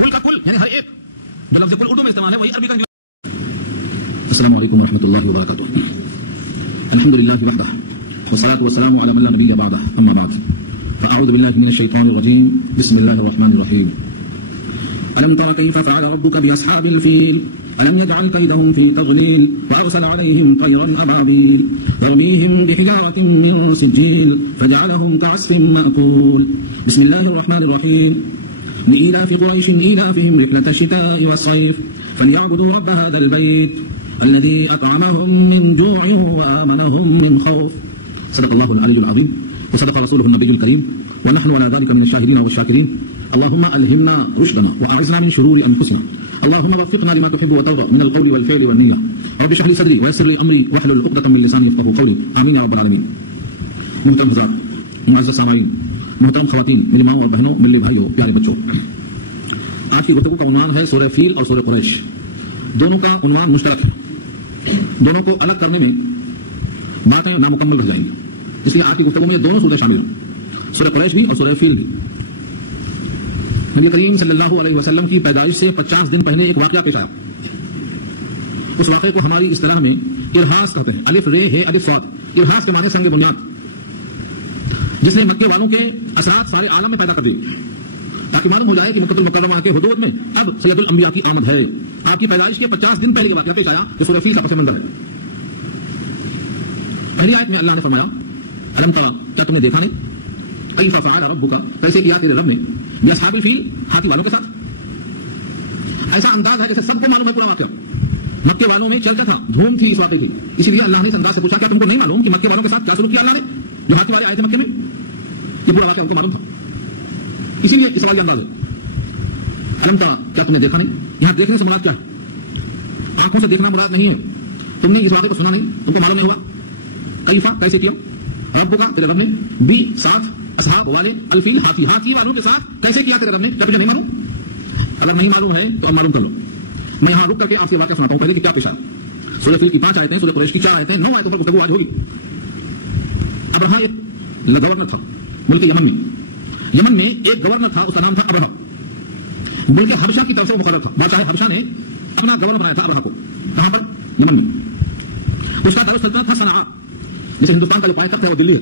کل کا کل یعنی ہر ایک جو لفظ کل اردو میں استعمال ہے وہی عربی کا. السلام علیکم ورحمۃ اللہ وبرکاتہ. الحمد للہ وحدہ والصلاة والسلام علی من لا نبی بعدہ اما بعد فاعوذ باللہ من الشیطان الرجیم بسم اللہ الرحمن الرحیم. ألم تر كيف فعل ربك بأصحاب الفيل ألم يجعل كيدهم في تضليل وأرسل عليهم طيرا أبابيل ترميهم بحجارة من سجيل فجعلهم كعصف مأكول. بسم الله الرحمن الرحيم. لإيلاف قريش إيلافهم رحلة الشتاء والصيف فليعبدوا رب هذا البيت الذي أطعمهم من جوع وآمنهم من خوف. صدق الله العلي العظيم وصدق رسوله النبي الكريم ونحن على ذلك من الشاهدين والشاكرين. اللهم ألهمنا رشدنا وأعذنا من شرور أنفسنا. اللهم وفقنا لما تحب وترضى من القول والفعل والنية. رب اشرح لي صدري ويسر لي أمري واحلل عقدة من لساني يفقهوا قولي. آمين يا رب العالمين. محترم حضرات، معزز سامعین، محترم خواتین، میری ماں اور بہنوں، ملے بھائیوں، پیارے بچوں، آج کی گفتگو کا عنوان ہے سورہ فیل اور سورہ قریش. دونوں کا عنوان مشترک ہے، دونوں کو الگ کرنے میں باتیں نامکمل رہ جائیں گی، اس لیے آج کی گفتگو میں دونوں سورہ شامل ہیں، سورہ قریش بھی اور سورہ فیل بھی. نبی کریم صلی اللہ علیہ وسلم کی پیدائش سے 50 دن پہلے ایک واقعہ پیش آیا. اس واقعے کو ہماری اصطلاح میں ارہاس کہتے ہیں. الف رے ہے الف صاد. ارہاس کے معنی سنگ بنیاد، جس نے مکے والوں کے اثرات سارے عالم میں پیدا کر دی تاکہ معلوم ہو جائے کہ مکہ المکرمہ کے حدود میں اب سید الانبیاء کی آمد ہے. آپ کی پیدائش کے 50 دن پہلے یہ واقعہ پیش آیا جو سورہ فیل کا پس منظر ہے. پہلی آیت میں اللہ نے فرمایا الم ترى، کیا تم نے دیکھا نہیں، کیف فعل ربک، کیسے کیا تیرے رب نے، باصحاب الفیل، ہاتھی والوں کے ساتھ. ایسا انداز ہے جیسے سب کو معلوم ہے پورا واقعہ. مکے والوں میں چل کیا تھا، دھوم تھی اس واقعے کی، اسی لیے اللہ نے اس انداز سے پوچھا کیا تم کو نہیں معلوم کہ مکے والوں کے ساتھ کیا سلوک کیا اللہ نے، جو ہاتھی والے آئے تھے مکے میں، یہ پورا واقعہ ان کو معلوم تھا. اسی لیے اس سوال انداز ہے الم ترى، کیا تم نے دیکھا نہیں. یہاں دیکھنے سے مراد کیا ہے، آنکھوں سے دیکھنا مراد نہیں ہے. تم نے اس واقعے کو سنا نہیں، تم کو معلوم نہیں ہوا. کیفا، کیسے کیا، رب کا، تیرے رب نے، بی ساتھ، اصحاب والے، الفیل ہاتھی، ہاتھی والوں کے ساتھ کیسے کیا تیرے رب نے. کیا تجھے نہیں معلوم؟ اگر نہیں معلوم ہے تو اب معلوم کر لو. میں یہاں رک کر کے آپ سے واقعہ سناتا ہوں پہلے کہ کیا پیش آیا. سورہ فیل کی 5 آیتیں، سورہ قریش کی 4 آیتیں، 9 آیتوں پر گفتگو آج ہوگی. ابرہا ایک گورنر تھا ملک یمن میں. یمن میں ایک گورنر تھا، اس کا نام تھا ابرہا. ملک حبشہ کی طرف سے وہ مقرر تھا. بادشاہ حبشہ نے اپنا گورنر بنایا تھا ابرہا کو. کہاں پر؟ یمن میں. اس کا دارالسلطنت تھا صنعاء. جیسے ہندوستان کا جو پائے تخت ہے وہ دلی ہے،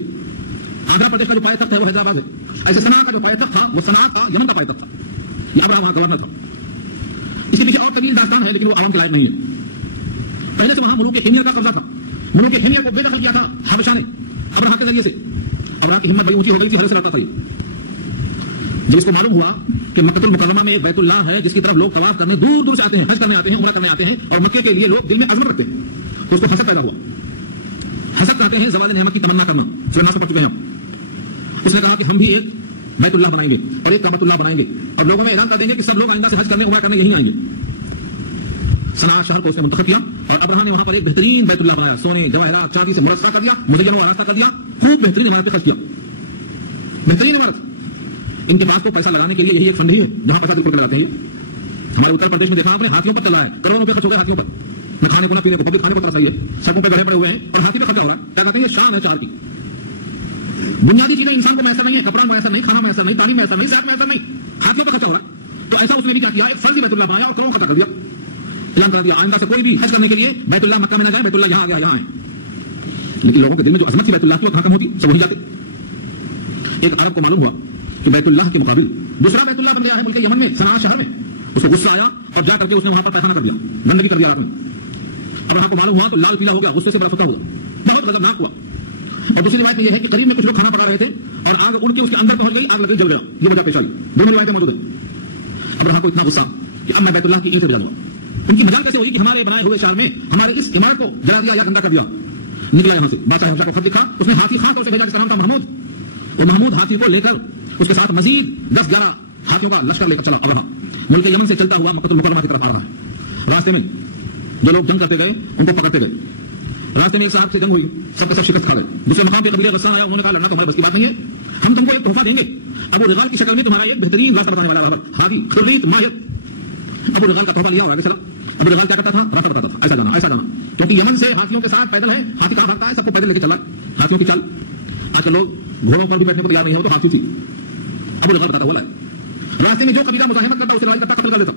آندھرا پردیش کا جو پائے تخت ہے وہ حیدرآباد ہے، ایسے صنعاء کا جو پائے تخت تھا وہ صنعاء کا یمن کا پائے تخت تھا. یہ ابرہا وہاں گورنر تھا. اس کے پیچھے اور طویل داستان ہے لیکن وہ عوام کے لائق نہیں ہے. پہلے سے وہاں ملوک حمیر کا قبضہ تھا. ملوک حمیر کو بے دخل کیا تھا حبشہ نے ابرہا کے ذریعے سے. ابرہا کی ہمت بڑی اونچی ہو گئی تھی، ہر سے لڑتا تھا. جب اس کو معلوم ہوا کہ مکہ المکرمہ میں ایک بیت اللہ ہے جس کی طرف لوگ طواف کرنے دور دور سے آتے ہیں، حج کرنے آتے ہیں، عمرہ کرنے آتے ہیں، اور مکے کے لیے لوگ دل میں عزم رکھتے ہیں، تو اس کو حسد پیدا ہوا. حسد کہتے ہیں زوال نعمت کی تمنا کرنا، سننا سے پڑھ چکے ہیں. اس نے کہا کہ ہم بھی ایک بیت اللہ بنائیں گے اور ایک کعبۃ اللہ بنائیں گے اور لوگوں میں اعلان کر دیں گے کہ سب لوگ آئندہ سے حج کرنے عمرہ کرنے یہیں آئیں گے. صنعاء شہر کو اس نے منتخب کیا اور ابرہا نے وہاں پر ایک بہترین بیت اللہ بنایا، سونے جواہرات چاندی سے مرصع کر دیا، مزین و آراستہ کر دیا، خوب بہترین عمارت پہ خرچ کیا. بہترین عمارت. ان کے پاس تو پیسہ لگانے کے لیے یہی ایک فنڈ ہی ہے جہاں پیسہ دل کو لگاتے ہیں. ہمارے اتر پردیش میں دیکھنا آپ نے ہاتھیوں پر چلا ہے، کروڑوں روپے خرچ ہو گئے ہاتھیوں پر. نہ کھانے کو نہ پینے کو، پبلک کھانے کو ترس رہی ہے، سڑکوں پہ گڑھے پڑے ہوئے ہیں اور ہاتھی پہ خرچہ ہو رہا ہے. کیا کہتے ہیں یہ شان ہے چار کی. بنیادی چیزیں انسان کو میسر نہیں ہے، کپڑا میسر نہیں، کھانا میسر نہیں، تعلیم میسر نہیں، صحت میسر نہیں، ہاتھیوں پہ خرچہ ہو رہا ہے. تو ایسا اس نے بھی کیا کیا، ایک فرضی بیت اللہ بنایا اور کروڑوں خرچہ کر دیا. اعلان کر دیا آئندہ سے کوئی بھی حج کرنے کے لیے بیت اللہ مکہ میں نہ جائے، بیت اللہ یہاں آ گیا یہاں ہے. لیکن لوگوں کے دل میں جو عظمت تھی بیت اللہ کی وہ کہاں کم ہوتی، سب وہی جاتے. ایک عرب کو معلوم ہوا کہ بیت اللہ کے مقابل دوسرا بیت اللہ بن گیا ہے ملک یمن میں، صنعاء شہر میں. اس کو غصہ آیا اور جا کر کے اس نے وہاں پر پیخانہ کر دیا، گندگی کر دیا رات میں. ابرہا کو معلوم ہوا تو لال پیلا ہو گیا، غصے سے بڑا فتح ہوا، بہت غضبناک ہوا. اور دوسری روایت میں یہ ہے کہ قریب میں کچھ لوگ کھانا پکا رہے تھے اور آگ اڑ کے اس کے اندر پہنچ گئی، آگ لگ گئی، جل گیا. یہ وجہ پیش آئی. دونوں روایتیں موجود ہیں. ابرہا کو اتنا غصہ کہ اب میں بیت اللہ کی اینٹ سے بجا دوں. ان کی مجال کیسے ہوئی کہ ہمارے بنائے ہوئے شہر میں ہمارے اس عمارت کو جلا دیا یا گندا کر دیا. نکلا یہاں سے، بادشاہ حبشہ کو خط لکھا، اس نے ہاتھی خاص طور سے بھیجا جس کا نام تھا محمود. وہ محمود ہاتھی کو لے کر اس کے ساتھ مزید 10-11 ہاتھیوں کا لشکر لے کر چلا. ابرہا ملک یمن سے چلتا ہوا مکہ المکرمہ کی طرف آ رہا ہے. راستے میں جو لوگ جنگ کرتے گئے ان کو پکڑتے گئے. راستے میں ایک صاحب سے جنگ ہوئی، سب کا سب شکست کھا گئے. دوسرے مقام پہ قبیلہ غسان آیا، انہوں نے کہا لڑنا تو ہمارے بس کی بات نہیں ہے، ہم تم کو ایک تحفہ دیں گے، ابو رغال کی شکل میں تمہارا ایک بہترین راستہ بتانے والا ہاتھی خریت ماہر. ابو رغال کا تحفہ لیا اور آگے چلا. ابو رغال کیا کرتا تھا، راستہ بتاتا تھا، ایسا جانا ایسا جانا، کیونکہ یمن سے ہاتھیوں کے ساتھ پیدل ہے. ہاتھی کہاں بھاگتا ہے، سب کو پیدل لے کے چلا. ہاتھیوں کی چال، آج کل لوگ گھوڑوں پر بھی بیٹھنے کو تیار نہیں ہو تو ہاتھی تھی. ابو رغال بتاتا ہوا لائے راستے میں جو قبیلہ مزاحمت کرتا اسے راضی کرتا قتل کر دیتا.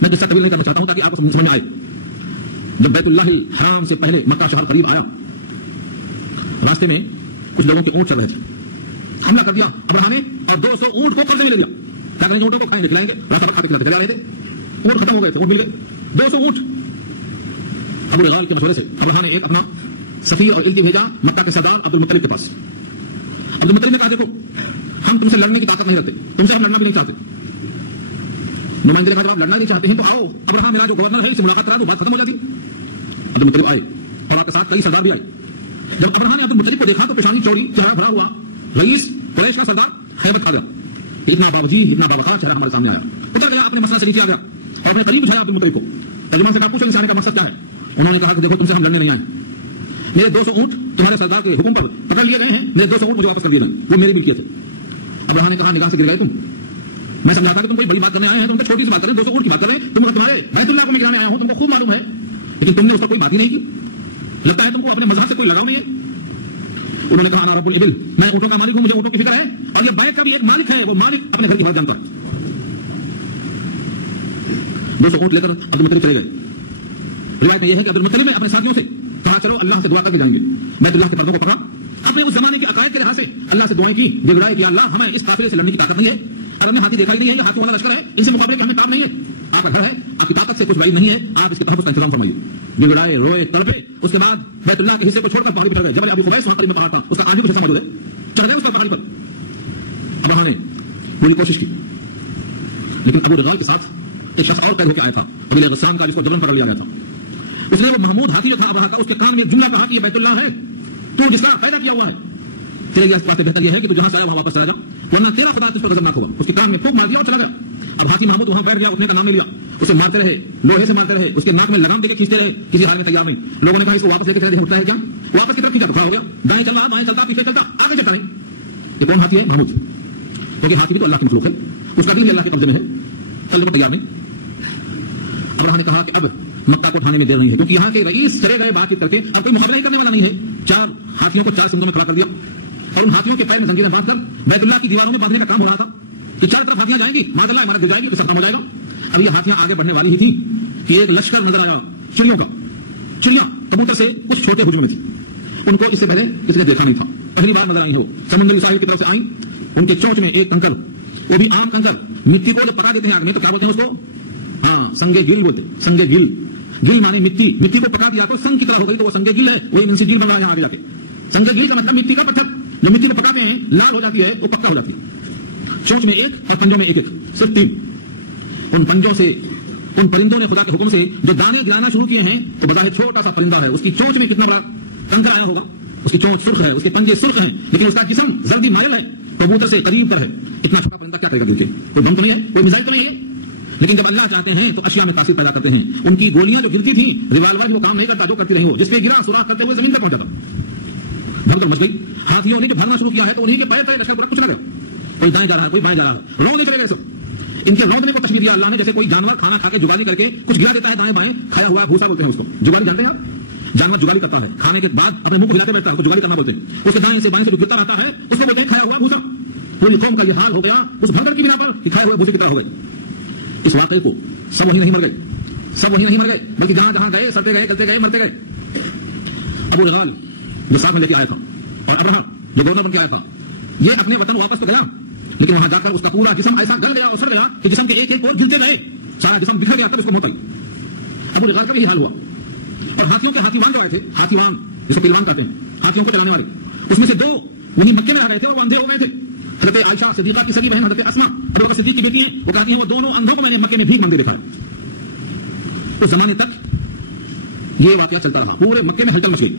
میں قصہ طویل نہیں کرنا چاہتا ہوں تاکہ آپ کو سمجھ میں آئے. جب بیت اللہ الحرام سے پہلے مکہ شہر قریب آیا, راستے میں کچھ لوگوں کے اونٹ چل رہے تھے. حملہ کر دیا ابراہیم نے اور 200 اونٹ کو قبضے میں لے لیا. کیا کریں گے, اونٹوں کو کھائیں گے کھلائیں گے, راستہ کھاتے کھلاتے چلے آ رہے تھے. اونٹ ختم ہو گئے تھے, اونٹ مل گئے 200 اونٹ. ابو الغال کے مشورے سے ابراہیم نے ایک اپنا سفیر اور علتی بھیجا مکہ کے سردار عبد المطلب کے پاس. عبد المطلب نے کہا دیکھو ہم تم سے لڑنے کی طاقت نہیں رکھتے, تم سے ہم لڑنا بھی نہیں چاہتے. نمائندے نے کہا جب آپ لڑنا نہیں چاہتے ہیں تو آؤ, ابراہیم میرا جو گورنر ہے اس سے ملاقات کرا دو, بات ختم ہو جاتی. عبد المطلب آئے اور آپ کے ساتھ کئی سردار بھی آئے. جب ابراہیم نے عبد المطلب کو دیکھا تو پیشانی چوڑی, چہرہ بھرا ہوا رئیس قریش کا سردار حیبت کھا گیا. اتنا باوجی اتنا باوقار چہرہ ہمارے سامنے آیا, اتر گیا, اپنے مسئلہ سے نیچے آ گیا اور اپنے قریب بچھایا عبد المطلب کو. ترجمان سے کہا پوچھو انسان کا مقصد کیا ہے. انہوں نے کہا کہ دیکھو تم سے ہم لڑنے نہیں آئے, میرے 200 اونٹ تمہارے سردار کے حکم پر پکڑ لیے گئے ہیں, میرے 200 اونٹ مجھے واپس کر دیے گئے, وہ میری ملکیت ہے. ابراہیم نے کہا نگاہ سے گر گئے تم, میں سمجھا تھا کہ تم کوئی بڑی بات کرنے آئے ہیں, تم تو چھوٹی سی بات کر رہے ہیں, 200 اونٹ کی بات کر رہے ہیں. تم تمہارے بیت اللہ کو میں گرانے آیا ہوں, تم کو خوب معلوم ہے, لیکن تم نے اس پر کوئی بات ہی نہیں کی. لگتا ہے تم کو اپنے مذہب سے کوئی لگاؤ نہیں ہے. انہوں نے کہا انا رب الابل, میں اونٹوں کا مالک ہوں, مجھے اونٹوں کی فکر ہے, اور یہ بیت کا بھی ایک مالک ہے, وہ مالک اپنے گھر کی بات جانتا ہے. 200 اونٹ لے کر عبد المطلب چلے گئے. روایت میں یہ ہے کہ عبد المطلب نے اپنے ساتھیوں سے کہا چلو اللہ سے دعا کر کے جائیں گے. بیت اللہ کے پردوں کو پکڑا, اپنے اس زمانے کے عقائد کے لحاظ سے اللہ سے دعائیں کی, گڑگڑائے کہ اللہ ہمیں اس قافلے سے لڑنے کی طاقت نہیں ہے, اور ہمیں ہاتھی دکھائی نہیں ہے, یہ ہاتھوں والا لشکر ہے, ان سے مقابلے کے ہمیں کام نہیں ہے. آپ کا گھر ہے, آپ کی طاقت سے کچھ بعید نہیں ہے, آپ اس کے تحفظ کا انتظام فرمائیے. گڑگڑائے, روئے, تڑپے. اس کے بعد بیت اللہ کے حصے کو چھوڑ کر پہاڑی پر چڑھ گئے. جبل ابی قبیس وہاں قریب میں پہاڑ تھا, اس کا آج بھی کچھ موجود ہے, چڑھ گئے اس پر پہاڑی پر. ابراہیم نے پوری کوشش کی, لیکن ابو الغال کے ساتھ ایک شخص اور قید ہو کے آیا تھا, قبیلہ غسان کا, جس کو جبرن پکڑ لیا گیا تھا. اس نے وہ محمود ہاتھی جو تھا ابراہیم کا, اس کے کان میں جملہ کہا کہ یہ بیت اللہ ہے, تو جس کا پیدا کیا ہوا ہے, تیرے لیے بہتر یہ ہے کہ تو جہاں سے آیا وہاں واپس چلا جا, ورنہ تیرا خدا تجھ پر غضبناک ہوگا. اس کے کان میں خوب مار دیا اور چلا گیا. اب ہاتھی محمود وہاں بیٹھ گیا, اٹھنے کا نام نہیں لیا, اسے مارتے رہے, لوہے سے مارتے رہے, اس کے ناک میں لگام دے کے کھینچتے رہے, کسی حال میں تیار نہیں. لوگوں نے کہا اس کو واپس لے کے چلے, اٹھتا ہے کیا, واپس کی طرف کھینچا تو کھڑا ہو گیا, دائیں چل رہا, بائیں چلتا, پیچھے چلتا, آگے چلتا نہیں. یہ کون ہاتھی ہے, محمود, کیونکہ ہاتھی بھی تو اللہ کی مخلوق ہے, اس کا دین بھی اللہ کے قبضے میں ہے, چلنے پر تیار نہیں. ابراہیم نے کہا کہ اب مکہ کو اٹھانے میں دیر نہیں ہے, کیونکہ یہاں کے رئیس چلے گئے بات چیت کر کے, اب کوئی مقابلہ ہی کرنے والا نہیں ہے. 4 ہاتھیوں کو 4 سمتوں میں کھڑا کر دیا, اور ان ہاتھیوں کے پیر میں زنجیریں باندھ کر بیت اللہ کی دیواروں میں باندھنے کا کام ہو رہا تھا کہ 4 طرف ہاتھیاں جائیں گی, معاذ اللہ عمارت گر جائے گی, پھر ختم ہو جائے گا. اب یہ ہاتھیاں آگے بڑھنے والی ہی تھی کہ ایک لشکر نظر آیا چڑیوں کا. چڑیاں کبوتر سے کچھ چھوٹے حجم میں تھی, ان کو اس سے پہلے کسی نے دیکھا نہیں تھا, پہلی بار نظر آئی ہے. وہ سمندری ساحل کی طرف سے آئیں, ان کے چونچ میں ایک کنکر, وہ بھی عام کنکر, مٹی کو پکا دیتے ہیں آگ میں تو کیا بولتے ہیں اس کو, ہاں سنگے گل بولتے, سنگے گل. گل مانی مٹی, مٹی کو پکا دیا تو سنگ کی طرح ہو گئی, تو وہ سنگے گل ہے, وہی منسی گل بن رہا ہے آگے جا کے. سنگے گل کا مطلب مٹی کا پتھر, جو مٹی کو پکاتے ہیں لال ہو جاتی ہے, وہ پکا ہو جاتی ہے. چونچ میں ایک اور پنجوں میں ایک ایک, صرف 3. ان پنجوں سے ان پرندوں نے خدا کے حکم سے جو دانے گرانا شروع کیے ہیں, تو بظاہر چھوٹا سا پرندہ ہے, اس کی چونچ میں کتنا بڑا کنکر آیا ہوگا, اس کی چونچ سرخ ہے, اس کے پنجے سرخ ہیں, لیکن اس کا جسم زردی مائل ہے, کبوتر سے قریب پر ہے. اتنا چھوٹا پرندہ کیا کرے گا دل کے, کوئی بم تو نہیں ہے, کوئی میزائل تو نہیں ہے. لیکن جب اللہ چاہتے ہیں تو اشیاء میں تاثیر پیدا کرتے ہیں. ان کی گولیاں جو گرتی تھیں, ریوالور بھی وہ کام نہیں کرتا جو کرتی رہی ہو, جس پہ گرا سوراخ کرتے ہوئے زمین تک پہنچا تھا. بھگدڑ مچ گئی, ہاتھیوں نے جو بھرنا شروع کیا ہے تو انہیں کے پیر تلے لشکر پورا کچھ نہ گیا, کوئی دائیں جا رہا ہے, کوئی بائیں جا رہا ہے, رونے چلے گئے سب. ان کے روندنے کو تشبیہ دیا اللہ نے, جیسے کوئی جانور کھانا کھا کے جگالی کر کے کچھ گرا دیتا ہے دائیں بائیں, کھایا ہوا بھوسا بولتے ہیں اس کو, جگالی جانتے ہیں آپ, جانور جگالی کرتا ہے, کھانے کے بعد اپنے منہ کو ہلاتے بیٹھتا ہے, اس کو جگالی کرنا بولتے ہیں. اس کے دائیں سے بائیں سے جو گرتا رہتا ہے اس کو بولتے ہیں کھایا ہوا بھوسا. پوری قوم کا یہ حال ہو گیا اس بھگدڑ کی بنا پر کہ کھائے ہوئے بھوسے کی طرح ہو گئے. اس واقعے کو سب وہی نہیں مر گئے, سب وہی نہیں مر گئے, بلکہ جہاں جہاں گئے سڑتے گئے, چلتے گئے, مرتے گئے. ابو الغال جو ساتھ میں لے کے آیا تھا, اور ابراہیم جو گورنر بن کے آیا تھا, یہ اپنے وطن واپس تو گیا, لیکن وہاں جا کر اس کا پورا جسم ایسا گل گیا اور سڑ گیا کہ جسم کے ایک ایک اور گرتے گئے, سارا جسم بکھر گیا, تب اس کو موت آئی. ابو الغال کا بھی حال ہوا. اور ہاتھیوں کے ہاتھی وان جو آئے تھے, ہاتھی وان جسے پہلوان کہتے ہیں, ہاتھیوں کو چلانے والے, اس میں سے 2 وہیں مکے میں آ گئے تھے اور وہ اندھے ہو گئے تھے. حضرت عائشہ صدیقہ کی سگی بہن حضرت اسما ابو بکر صدیق کی بیٹی ہیں, وہ کہتی ہیں وہ دونوں اندھوں کو میں نے مکے میں بھیک مانگتے دیکھا ہے. اس زمانے تک یہ واقعہ چلتا رہا, پورے مکے میں ہلچل مچ گئی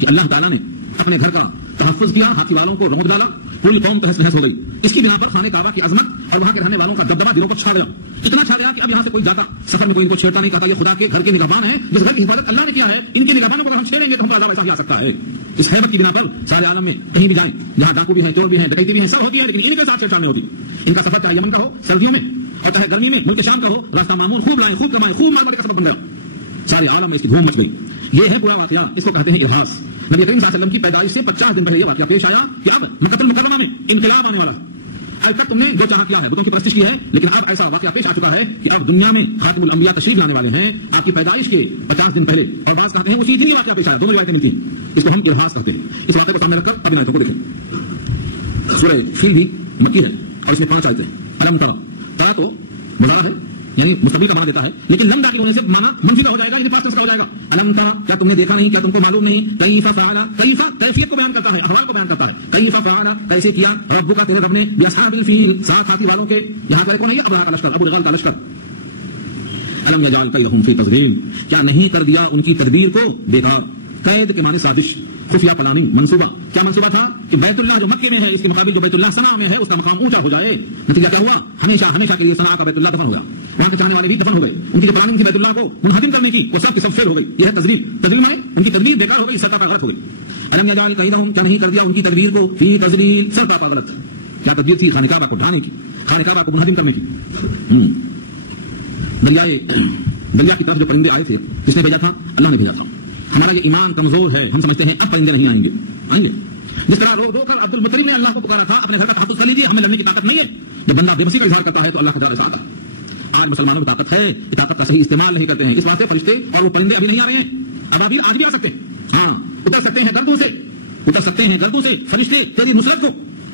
کہ اللہ تعالیٰ نے اپنے گھر کا تحفظ کیا, ہاتھی والوں کو رونق ڈالا, پوری قوم تہس نہس ہو گئی. اس کی بنا پر خانہ کعبہ کی عظمت اور وہاں کے رہنے والوں کا دبدبہ دلوں پر چھا گیا, اتنا چھا گیا کہ اب یہاں سے کوئی جاتا سفر میں کوئی ان کو چھیڑتا نہیں, کہتا یہ خدا کے گھر کے نگہبان ہیں, جس گھر کی حفاظت اللہ نے کیا ہے, ان کے نگہبانوں کو اگر ہم چھیڑیں گے تو ہم پر عذاب ایسا ہی آ سکتا ہے. اس حیبت کی بنا پر سارے عالم میں کہیں بھی جائیں, جہاں ڈاکو بھی ہیں, چور بھی ہیں, ڈکیتی بھی ہیں, سب ہوتی ہے, لیکن ان کے ساتھ چھیڑچھاڑ نہیں ہوتی. ان کا سفر چاہے یمن کا ہو سردیوں میں, اور چاہے گرمی میں ملک شام کا ہو, راستہ معمول, خوب لائیں, خوب کمائیں, خوب مال کا سبب بن گیا. سارے عالم میں اس کی دھوم مچ گئی. یہ ہے پورا واقعہ, اس کو کہتے ہیں ارہاس. نبی کریم صلی اللہ علیہ وسلم کی پیدائش سے 50 دن پہلے یہ واقعہ پیش آیا کہ اب مکہ المکرمہ میں انقلاب آنے والا ہے. آج تک تم نے جو چاہا کیا ہے، بتوں کی پرستش کی ہے، لیکن اب ایسا واقعہ پیش آ چکا ہے کہ اب دنیا میں خاتم الانبیاء تشریف لانے والے ہیں آپ کی پیدائش کے 50 دن پہلے، اور بعض کہتے ہیں اسی دن یہ واقعہ پیش آیا، دونوں روایتیں ملتی ہیں، اس کو ہم ارہاس کہتے ہیں۔ اس واقعے کو سامنے رکھ کر اب ان آیتوں کو دیکھیں۔ سورہ فیل بھی مکی ہے اور اس میں 5 آیتیں ہیں۔ الم ترى، ترى تو مضارع ہے یعنی مستقبل کا معنی دیتا ہے، لیکن لم داخل ہونے سے معنی منفی کا ہو جائے گا، یعنی پاسٹ ٹینس کا ہو جائے گا۔ الم ترى، کیا تم نے دیکھا نہیں، کیا تم کو معلوم نہیں، کیف فعل، کیف کیفیت کو بیان کرتا ہے، احوال کو بیان کرتا ہے، کیف فعل کیسے کیا، ربک تیرے رب نے باصحاب الفیل، ساتھ ہاتھی والوں کے، یہاں پر کون ہے، ابو لشکر، ابو رغال کا لشکر۔ الم یجعل کیدہم فی تضلیل، کیا نہیں کر دیا ان کی تدبیر کو بیکار، قید کے معنی سازش، خفیہ پلاننگ، منصوبہ، کیا منصوبہ تھا کہ بیت اللہ جو مکے میں ہے اس کے مقابل جو بیت اللہ صنع میں ہے اس کا مقام اونچا ہو جائے، نتیجہ کیا ہوا، ہمیشہ ہمیشہ کے لیے صنع کا بیت اللہ دفن ہو گیا، وہاں کے چاہنے والے بھی دفن ہو گئے، ان کی جو پلاننگ تھی بیت اللہ کو منہدم کرنے کی وہ سب کی سب فیل ہو گئی، یہ ہے تزلیل، تزلیل میں ان کی تدبیر بیکار ہو گئی، سرتا پا غلط ہو گئی۔ الم یجعل کیدہم، کیا نہیں کر دیا ان کی تدبیر کو، فی تضلیل، سرتا پا غلط، کیا تدبیر تھی، خانہ کعبہ کو ڈھانے کی، خانہ کعبہ کو منہدم کرنے کی۔ دریا کی طرف جو پرندے آئے تھے جس نے بھیجا تھا، اللہ نے بھیجا تھا۔ ہمارا یہ ایمان کمزور ہے، ہم سمجھتے ہیں اب پرندے نہیں آئیں گے، آئیں گے۔ جس طرح رو رو کر عبد المطلب نے اللہ کو پکارا تھا اپنے گھر کا تحفظ کر لیجیے، ہمیں لڑنے کی طاقت نہیں ہے، جب بندہ بے بسی کا اظہار کرتا ہے تو اللہ کا جال ایسا آتا ہے۔ آج مسلمانوں میں طاقت ہے، یہ طاقت کا صحیح استعمال نہیں کرتے ہیں، اس واسطے فرشتے اور وہ پرندے ابھی نہیں آ رہے ہیں، ابابیل آج بھی آ سکتے ہیں، ہاں اتر سکتے ہیں گردوں سے، اتر سکتے ہیں گردوں سے، فرشتے تیری نصرت کو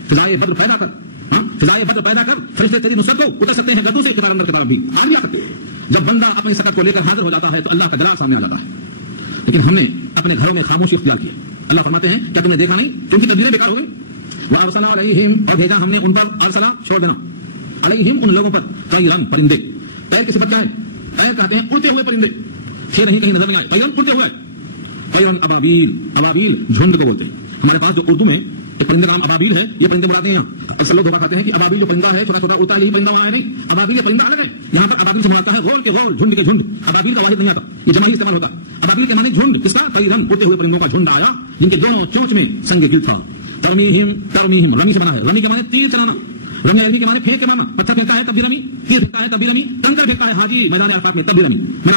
فضائے بدر پیدا کر، ہاں فضائے بدر پیدا کر، فرشتے تیری نصرت کو اتر سکتے ہیں گردوں سے، کتاب اندر کتاب بھی آج بھی آ سکتے ہیں۔ جب بندہ اپنی سکت کو لے کر حاضر ہو جاتا ہے تو اللہ کا جلال سامنے آ جاتا ہے، لیکن ہم نے اپنے گھروں میں خاموشی اختیار کی۔ اللہ فرماتے ہیں کیا تم نے دیکھا نہیں کہ ان کی تدبیریں بیکار ہو گئی، وارسلنا علیہم، اور بھیجا ہم نے ان پر، ارسلہ چھوڑ دینا، علیہم ان لوگوں پر، طیرن پرندے، طیر کی صفت کیا ہے، طیر کہتے ہیں اڑتے ہوئے پرندے، تھے نہیں کہیں نظر نہیں آئے، طیرن اڑتے ہوئے، طیرن ابابیل، ابابیل جھنڈ کو بولتے ہیں، ہمارے پاس جو اردو میں ایک پرندے کا نام ابابیل ہے، یہ پرندے بڑھاتے ہیں یہاں، اکثر لوگ دھوکہ کھاتے ہیں کہ ابابیل جو پرندہ ہے چھوٹا چھوٹا اڑتا ہے یہی پرندہ وہاں ہے، نہیں، ابابیل یہ پرندہ الگ ہے، یہاں پر ابابیل سے مراد ہے غول کے غول، جھنڈ کے جھنڈ، ابابیل کا واحد نہیں آتا، یہ جمع ہی استعمال ہوتا، ابابیل کے معنی جھنڈ، کس کا، طیرن اڑتے ہوئے پرندوں کا جھنڈ آیا جن کے دونوں چونچ میں سنگ گل تھا، ترمیہم، ترمیہم رمی سے بنا ہے، رمی کے معنی تیر چلانا، رمی عربی کے معنی پھینک کے مارنا، پتھر پھینکتا ہے تب بھی رمی، تیر پھینکتا ہے تب بھی رمی، کنکر پھینکتا ہے حاجی میدان عرفات میں تب بھی رمی، جو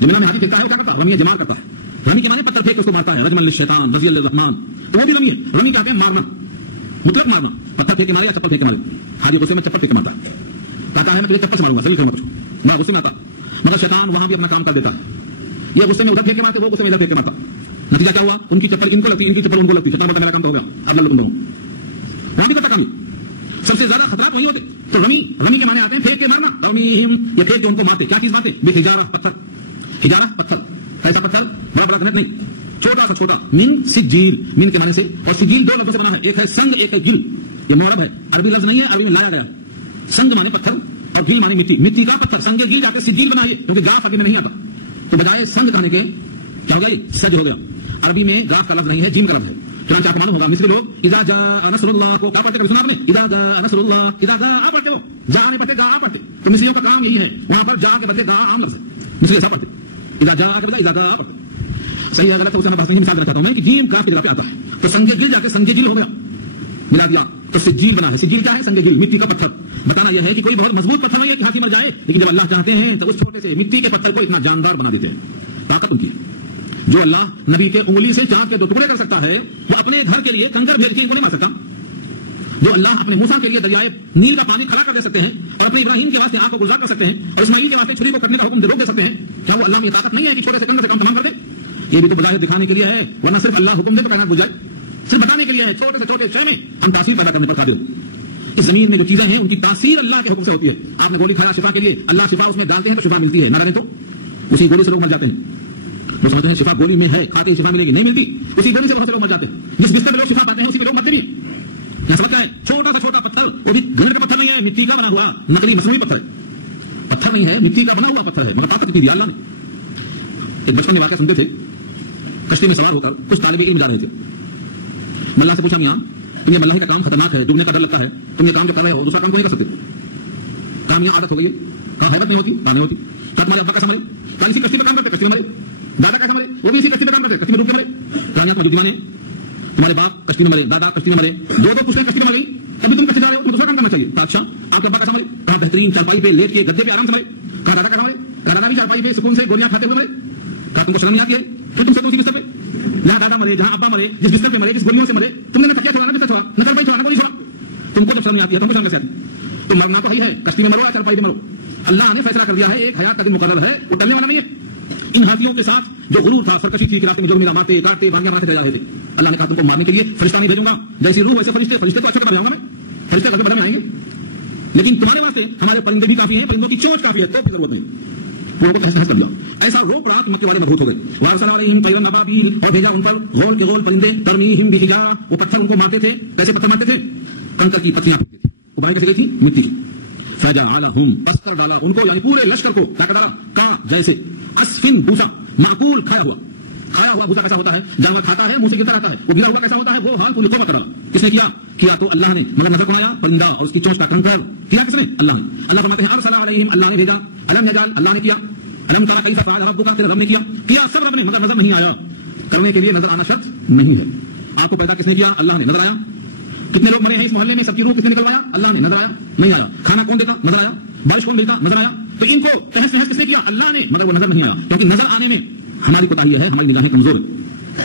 میدان میں حاجی پھینکتا ہے وہ کیا کرتا ہے، رمی جمار کرتا ہے، رمی کے معنی پتھر پھینک اس کو مارتا ہے، رجم للشیطان رضی الرحمن، تو وہ بھی رمی ہے، رمی کہتے ہیں مارنا، مطلق مارنا، پتھر پھینک کے مارے یا چپل پھینک کے مارے، حاجی غصے میں چپل پھینک کے مارتا ہے، کہتا ہے میں تجھے چپل سے ماروں گا، صحیح کروں گا، میں غصے میں آتا، مگر شیطان وہاں بھی اپنا کام کر دیتا ہے، یہ غصے میں ادھر پھینک کے مارتے، وہ غصے میں ادھر پھینک کے مارتا، نتیجہ کیا ہوا، ان کی چپل ان کو لگتی، ان کی چپل ان کو لگتی، شیطان بولتا میرا کام تو ہو گیا، اب لڑ تم دونوں، وہاں بھی کرتا کام، سب سے زیادہ خطرات وہی ہوتے، تو رمی کے معنی آتے ہیں پھینک کے مارنا، رمیہم یہ پھینک کے ان کو مارتے، کیا چیز مارتے، بحجارہ پتھر، حجارہ پتھر، ایسا پتھر بڑا بڑا گرنٹ نہیں، چھوٹا سا چھوٹا، من سجیل، من کے معنی سے، اور سجیل دو لفظوں سے بنا ہے، ایک ہے سنگ ایک ہے گل، یہ معرب ہے، عربی لفظ نہیں ہے، عربی میں لایا گیا، سنگ معنی پتھر اور گل معنی مٹی، مٹی کا پتھر، سنگ گل جا کے سجیل بنا ہے، کیونکہ گراف عربی میں نہیں آتا، تو بجائے سنگ کہنے کے کیا ہو گیا، یہ سج ہو گیا، عربی میں گراف کا لفظ نہیں ہے، جیم کا لفظ ہے، چنانچہ آپ کو معلوم ہوگا مصری لوگ اذا جاء نصر اللہ کو کیا پڑھتے کبھی سنا آپ نے، اذا جاء نصر اللہ، اذا جاء پڑھتے ہو، جا نہیں پڑھتے گا پڑھتے، تو مصریوں کا کام یہی ہے، وہاں پر جا کے بدلے گا عام لفظ ہے، مصری ایسا پڑھتے، اذا جاء کے بدلے اذا جاء پڑھتے، صحیح ہے غلط ہے اسے میں بس نہیں مثال دینا چاہتا ہوں میں کہ جیم کاف کی جگہ پہ آتا ہے، تو سنگ گل جا کے سنگ جل ہو گیا، ملا دیا، تو سجیل بنا ہے، سجیل کیا ہے، سنگ گل، مٹی کا پتھر، بتانا یہ ہے کہ کوئی بہت مضبوط پتھر نہیں ہے کہ ہاتھی مر جائے، لیکن جب اللہ چاہتے ہیں تو اس چھوٹے سے مٹی کے پتھر کو اتنا جاندار بنا دیتے ہیں، طاقت ان کی ہے، جو اللہ نبی کے انگلی سے چاند کے 2 ٹکڑے کر سکتا ہے، وہ اپنے گھر کے لیے کنکر بھیج کے ان کو نہیں مار سکتا، جو اللہ اپنے موسیٰ کے لیے دریائے نیل کا پانی کھڑا کر دے سکتے ہیں، اور اپنے ابراہیم کے واسطے آنکھ کو گلزار کر سکتے ہیں، اور اسماعیل کے واسطے چھری کو کٹنے کا حکم روک دے سکتے ہیں، کیا وہ اللہ میں یہ طاقت نہیں ہے کہ چھوٹے سے کنکر سے کام تمام کر دے، یہ بھی تو بظاہر دکھانے کے لیے ہے، ورنہ صرف اللہ حکم دے تو کائنات بجھ جائے، صرف بتانے کے لیے ہے، چھوٹے سے چھوٹے شے میں ہم تاثیر پیدا کرنے پر قادر، اس زمین میں جو چیزیں ہیں ان کی تاثیر اللہ کے حکم سے ہوتی ہے، آپ نے گولی کھایا شفا کے لیے، اللہ شفا اس میں ڈالتے ہیں تو شفا ملتی ہے، نہ ڈالیں تو اسی گولی سے لوگ مر جاتے ہیں، وہ سمجھتے ہیں شفا گولی میں ہے، کھاتے ہی شفا ملے گی، نہیں ملتی، اسی گولی سے بہت سے لوگ مر جاتے ہیں، جس بستر میں لوگ شفا پاتے ہیں اسی پہ لوگ مرتے بھی ہیں، کیا سمجھتا ہے، چھوٹا سا چھوٹا پتھر، وہ بھی گرنٹ کا پتھر نہیں ہے، مٹی کا بنا ہوا نقلی مصنوعی پتھر ہے، پتھر نہیں ہے، مٹی کا بنا ہوا پتھر ہے، مگر طاقت اتنی دی اللہ نے۔ ایک بچپن میں واقعہ سنتے تھے، کشتی میں سوار ہو کر کچھ طالب علم جا رہے تھے، ملا سے پوچھا میاں تمہیں ملاحی کا کام خطرناک ہے، ڈوبنے کا ڈر لگتا ہے، تم یہ کام جو کر رہے ہو دوسرا کام کو نہیں کر سکتے، کام یہاں عادت ہو گئی ہے، کہاں حیبت نہیں ہوتی، نہیں ہوتی، کہا تمہارے ابا کیسا مرے، کہا اسی کشتی پہ کام کرتے کشتی میں مرے، دادا کیسا مرے، وہ بھی اسی کشتی پہ کام کرتے کشتی میں ڈوب کے مرے، کہا یہاں تمہیں جو تمہارے باپ کشتی میں مرے، دادا کشتی میں مرے، دو پوچھتے کشتی میں مر گئی، تبھی تم کشتی جا رہے ہو، تم دوسرا کام کرنا چاہیے، اچھا آپ کے ابا کیسا مرے، کہا بہترین چارپائی پہ لیٹ کے گدے پہ آرام سے مرے، کہا دادا کیسا مرے، کہا دادا بھی چارپائی پہ سکون سے گولیاں کھاتے ہوئے مرے، کہا تم کو شرم نہیں آتی ہے، تو تم سے اسی بستر پہ، جہاں دادا مرے، جہاں ابا مرے، جس بستر پہ مرے، جس گولیوں سے مرے، تم نے تکیا چھوڑا، بستر چھوڑا، نہ چارپائی چھوڑا، نہ گولی چھوڑا، تم کو جب شرم آتی ہے تم کو شرم کیسے آتی؟ تو مرنا تو ہی ہے، کشتی میں مرو یا چرپائی میں مرو، اللہ نے فیصلہ کر دیا ہے، ایک حیات کا دن مقرر ہے، وہ ٹلنے والا نہیں ہے۔ ان ہاتھیوں کے ساتھ جو غرور تھا، سرکشی تھی کہ راستے میں جو میرا مارتے کاٹتے بھاگیاں بناتے چلے جا رہے تھے، اللہ نے کہا تم کو مارنے کے لیے فرشتہ نہیں بھیجوں گا، جیسی روح ویسے فرشتے، فرشتے تو اچھے کر جاؤں گا میں، فرشتے کر کے بدل میں آئیں گے، لیکن تمہارے واسطے ہمارے پرندے بھی کافی ہیں، پرندوں کی چونچ کافی ہے، تو ضرورت نہیں، وہ تحس نحس کر دیا۔ ایسا رو پڑا کہ مکے والے مبہوت ہو گئے۔ وارسل علیہم طیرا ابابیل، اور بھیجا ان پر غول کے غول پرندے، ترمیہم بحجارہ، وہ پتھر ان کو مارتے تھے، کیسے پتھر مارتے تھے؟ کنکر کی پتھریاں پھینکتے تھے، اگائی کیسے گئی تھی؟ مٹی کی۔ فجعلہم، پس کر ڈالا ان کو، یعنی پورے لشکر کو، کیا کر ڈالا؟ کا جیسے اسفن بھوسا، معقول کھایا ہوا۔ کھایا ہوا بھوسا کیسا ہوتا ہے؟ جانور کھاتا ہے منہ سے گرتا رہتا ہے، وہ گرا ہوا کیسا ہوتا ہے؟ وہ حال پوری قوم کرا۔ کس نے کیا؟ کیا تو اللہ نے، مگر نظر کون آیا؟ پرندہ اور اس کی چونچ کا کنکر۔ کیا کس نے؟ اللہ نے۔ اللہ فرماتے ہیں ارسل علیہم، اللہ نے بھیجا، الم یجعل، اللہ نے کیا، الم تر کیف فعل ربک، پھر رب نے کیا، کیا سب رب نے، مگر نظر نہیں آیا۔ کرنے کے لیے نظر آنا شرط نہیں ہے۔ آپ کو پیدا کس نے کیا؟ اللہ نے۔ نظر آیا؟ کتنے لوگ مرے ہیں اس محلے میں، سب کی روح کس نے نکلوایا؟ اللہ نے۔ نظر آیا؟ نہیں آیا۔ کھانا کون دیتا؟ نظر آیا۔ بارش کون ملتا؟ نظر آیا۔ تو ان کو تحس نحس کس نے کیا؟ اللہ نے، مگر وہ نظر نہیں آیا، کیونکہ نظر آنے میں ہماری کوتاہی ہے، ہماری نگاہیں کمزور ہے۔